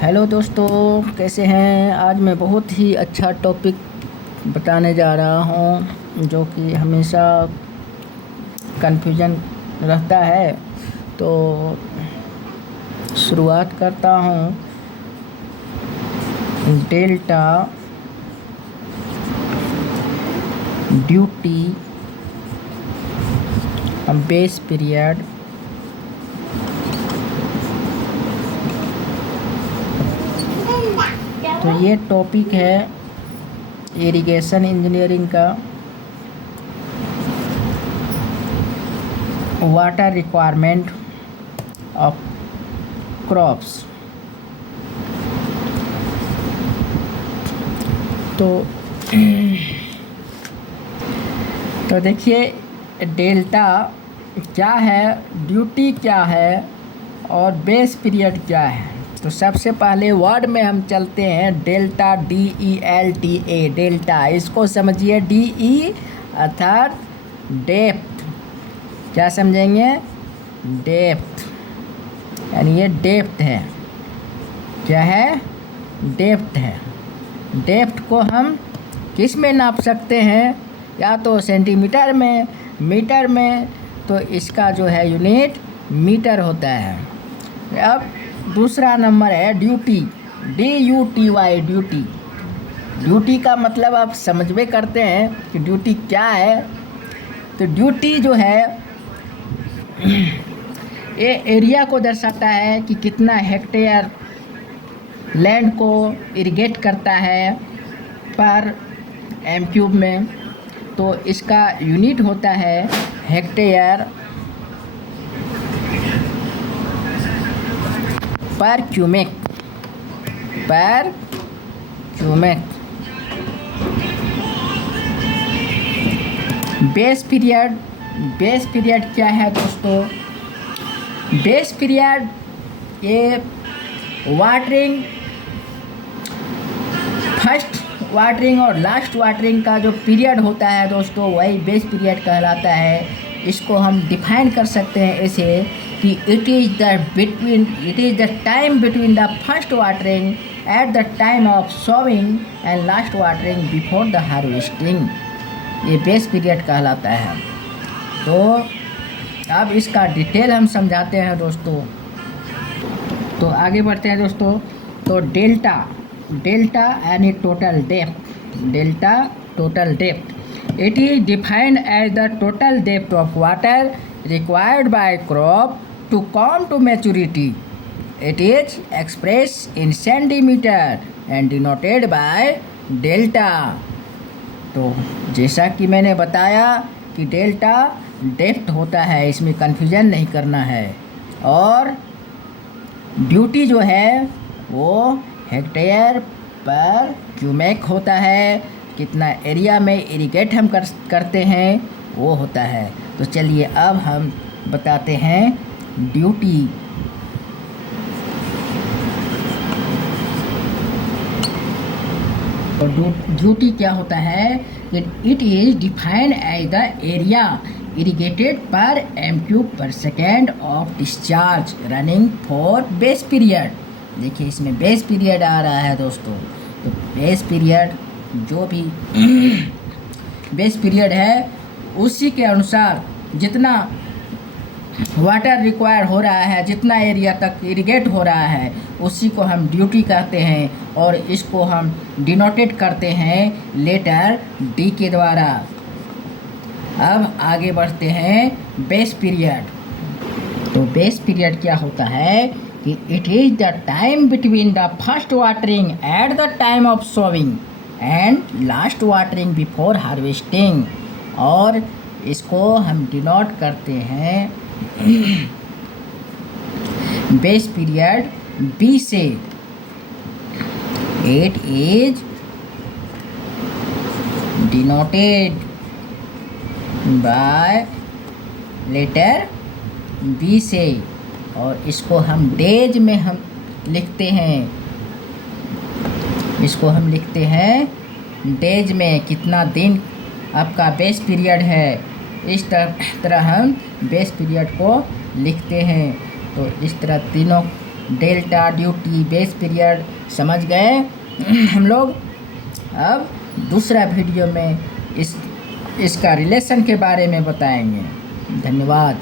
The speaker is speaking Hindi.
हेलो दोस्तों, कैसे हैं। आज मैं बहुत ही अच्छा टॉपिक बताने जा रहा हूं जो कि हमेशा कन्फ्यूजन रहता है। तो शुरुआत करता हूं। डेल्टा ड्यूटी बेस पीरियड तो ये टॉपिक है इरिगेशन इंजीनियरिंग का। Water requirement of crops. तो देखिए, डेल्टा क्या है, ड्यूटी क्या है और बेस पीरियड क्या है। तो सबसे पहले वर्ड में हम चलते हैं। डेल्टा, DELTA, डेल्टा, इसको समझिए। DE अर्थात डेप्थ। क्या समझेंगे? डेप्थ, यानी ये डेप्थ है। क्या है? डेप्थ है। डेप्थ को हम किस में नाप सकते हैं? या तो सेंटीमीटर में, मीटर में। तो इसका जो है यूनिट मीटर होता है। अब दूसरा नंबर है ड्यूटी, DUTY, ड्यूटी। ड्यूटी का मतलब आप समझ में करते हैं कि ड्यूटी क्या है। तो ड्यूटी जो है ये एरिया को दर्शाता है कि कितना हेक्टेयर लैंड को इरिगेट करता है पर m³ में। तो इसका यूनिट होता है हेक्टेयर पर क्यूमेक। बेस पीरियड क्या है दोस्तों? बेस पीरियड ये वाटरिंग, फर्स्ट वाटरिंग और लास्ट वाटरिंग का जो पीरियड होता है दोस्तों, वही बेस पीरियड कहलाता है। इसको हम डिफाइन कर सकते हैं ऐसे कि it is the time between the first watering at the time of sowing and last watering before the harvesting. ये बेस पीरियड कहलाता है। तो अब इसका डिटेल हम समझाते हैं दोस्तों। तो आगे बढ़ते हैं दोस्तों। तो डेल्टा यानी total depth. It is defined as the total depth of water required by crop to come to maturity. It is express in centimeter and denoted by delta. तो जैसा कि मैंने बताया कि डेल्टा डेप्थ होता है, इसमें कन्फ्यूजन नहीं करना है। और ड्यूटी जो है वो हेक्टेयर पर क्यूमेक होता है, कितना एरिया में इरिगेट हम करते हैं वो होता है। तो चलिए अब हम बताते हैं ड्यूटी। और ड्यूटी क्या होता है? It is defined as the area irrigated per m³ per second of discharge running for base period. देखिए, इसमें बेस पीरियड आ रहा है दोस्तों। तो बेस पीरियड जो भी बेस पीरियड है उसी के अनुसार जितना वाटर रिक्वायर हो रहा है, जितना एरिया तक इरिगेट हो रहा है, उसी को हम ड्यूटी कहते हैं। और इसको हम डिनोटेट करते हैं लेटर D के द्वारा। अब आगे बढ़ते हैं बेस पीरियड। तो बेस पीरियड क्या होता है कि it is the time between the first watering at the time of sowing and last watering before harvesting. और इसको हम डिनोट करते हैं बेस पीरियड B से। It is denoted by letter B से। और इसको हम डेज में हम लिखते हैं। इसको हम लिखते हैं डेज में, कितना दिन आपका बेस पीरियड है। इस तरह हम बेस पीरियड को लिखते हैं। तो इस तरह तीनों डेल्टा, ड्यूटी, बेस पीरियड समझ गए हम लोग। अब दूसरा वीडियो में इसका रिलेशन के बारे में बताएंगे। धन्यवाद।